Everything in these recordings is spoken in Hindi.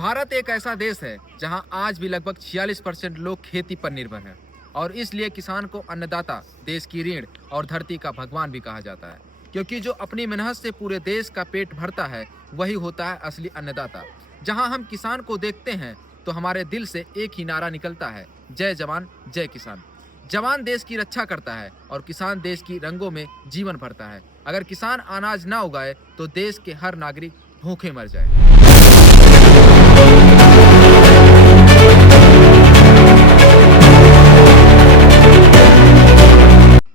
भारत एक ऐसा देश है जहां आज भी लगभग 46% लोग खेती पर निर्भर हैं और इसलिए किसान को अन्नदाता, देश की रीढ़ और धरती का भगवान भी कहा जाता है। क्योंकि जो अपनी मेहनत से पूरे देश का पेट भरता है वही होता है असली अन्नदाता। जहां हम किसान को देखते हैं तो हमारे दिल से एक ही नारा निकलता है, जय जवान जय किसान। जवान देश की रक्षा करता है और किसान देश की रंगों में जीवन भरता है। अगर किसान अनाज ना उगाए तो देश के हर नागरिक भूखे मर जाए।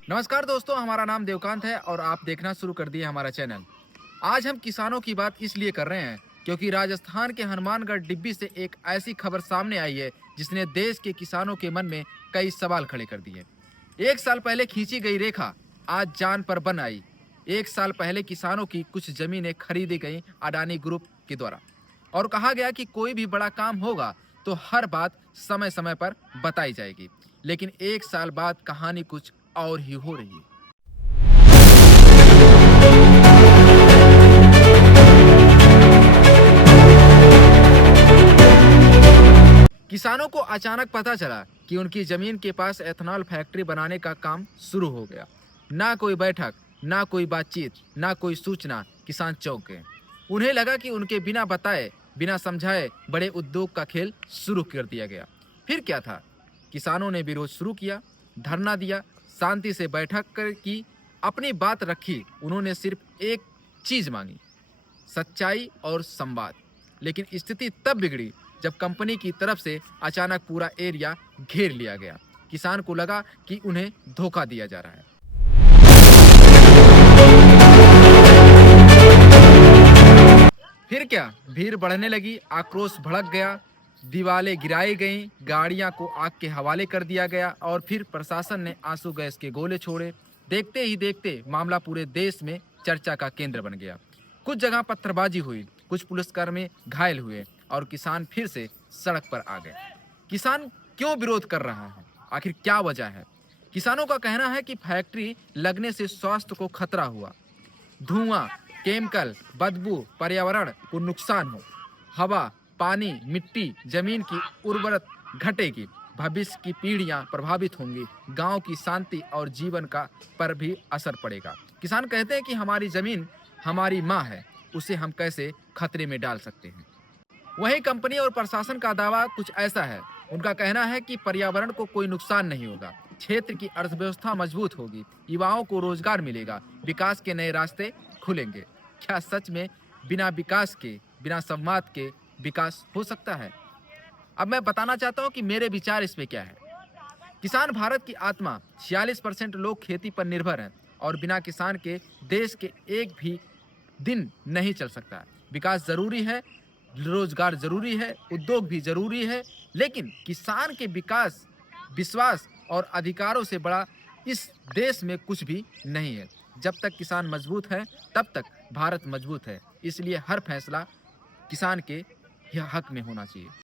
नमस्कार दोस्तों, हमारा नाम देवकांत है और आप देखना शुरू कर दिए हमारा चैनल। आज हम किसानों की बात इसलिए कर रहे हैं क्योंकि राजस्थान के हनुमानगढ़ डिब्बी से एक ऐसी खबर सामने आई है जिसने देश के किसानों के मन में कई सवाल खड़े कर दिए। एक साल पहले खींची गई रेखा आज जान पर बन आई। एक साल पहले किसानों की कुछ जमीनें खरीदी गई अडानी ग्रुप के द्वारा और कहा गया कि कोई भी बड़ा काम होगा तो हर बात समय समय पर बताई जाएगी। लेकिन एक साल बाद कहानी कुछ और ही हो रही है। किसानों को अचानक पता चला कि उनकी जमीन के पास एथेनॉल फैक्ट्री बनाने का काम शुरू हो गया। ना कोई बैठक, ना कोई बातचीत, ना कोई सूचना। किसान चौंक गए। उन्हें लगा कि उनके बिना बताए, बिना समझाए बड़े उद्योग का खेल शुरू कर दिया गया। फिर क्या था? किसानों ने विरोध शुरू किया, धरना दिया, शांति से बैठक कर की, अपनी बात रखी। उन्होंने सिर्फ एक चीज मांगी, सच्चाई और संवाद। लेकिन स्थिति तब बिगड़ी जब कंपनी की तरफ से अचानक पूरा एरिया घेर लिया गया। किसान को लगा कि उन्हें धोखा दिया जा रहा है। फिर क्या? भीड़ बढ़ने लगी, आक्रोश भड़क गया, दीवारें गिराई गईं, गाड़ियां को आग के हवाले कर दिया गया और फिर प्रशासन ने आंसू गैस के गोले छोड़े। देखते ही देखते मामला पूरे देश में चर्चा का केंद्र बन गया। कुछ जगह पत्थरबाजी हुई, कुछ पुलिसकर्मी घायल हुए और किसान फिर से सड़क पर आ गए। किसान क्यों विरोध कर रहा है? आखिर क्या वजह है? किसानों का कहना है कि फैक्ट्री लगने से स्वास्थ्य को खतरा हुआ, धुआं, केमिकल, बदबू, पर्यावरण को नुकसान हो, हवा, पानी, मिट्टी, जमीन की उर्वरत घटेगी, भविष्य की पीढ़ियां प्रभावित होंगी, गांव की शांति और जीवन का पर भी असर पड़ेगा। किसान कहते हैं कि हमारी जमीन हमारी माँ है, उसे हम कैसे खतरे में डाल सकते हैं। वहीं कंपनी और प्रशासन का दावा कुछ ऐसा है। उनका कहना है कि पर्यावरण को कोई नुकसान नहीं होगा, क्षेत्र की अर्थव्यवस्था मजबूत होगी, युवाओं को रोजगार मिलेगा, विकास के नए रास्ते खुलेंगे। क्या सच में बिना विकास के, बिना संवाद के विकास हो सकता है? अब मैं बताना चाहता हूं कि मेरे विचार इस पे क्या है। किसान भारत की आत्मा। 46% लोग खेती पर निर्भर हैं और बिना किसान के देश के एक भी दिन नहीं चल सकता। विकास जरूरी है, रोजगार जरूरी है, उद्योग भी जरूरी है, लेकिन किसान के विकास, विश्वास और अधिकारों से बड़ा इस देश में कुछ भी नहीं है। जब तक किसान मजबूत है तब तक भारत मजबूत है। इसलिए हर फैसला किसान के हक में होना चाहिए।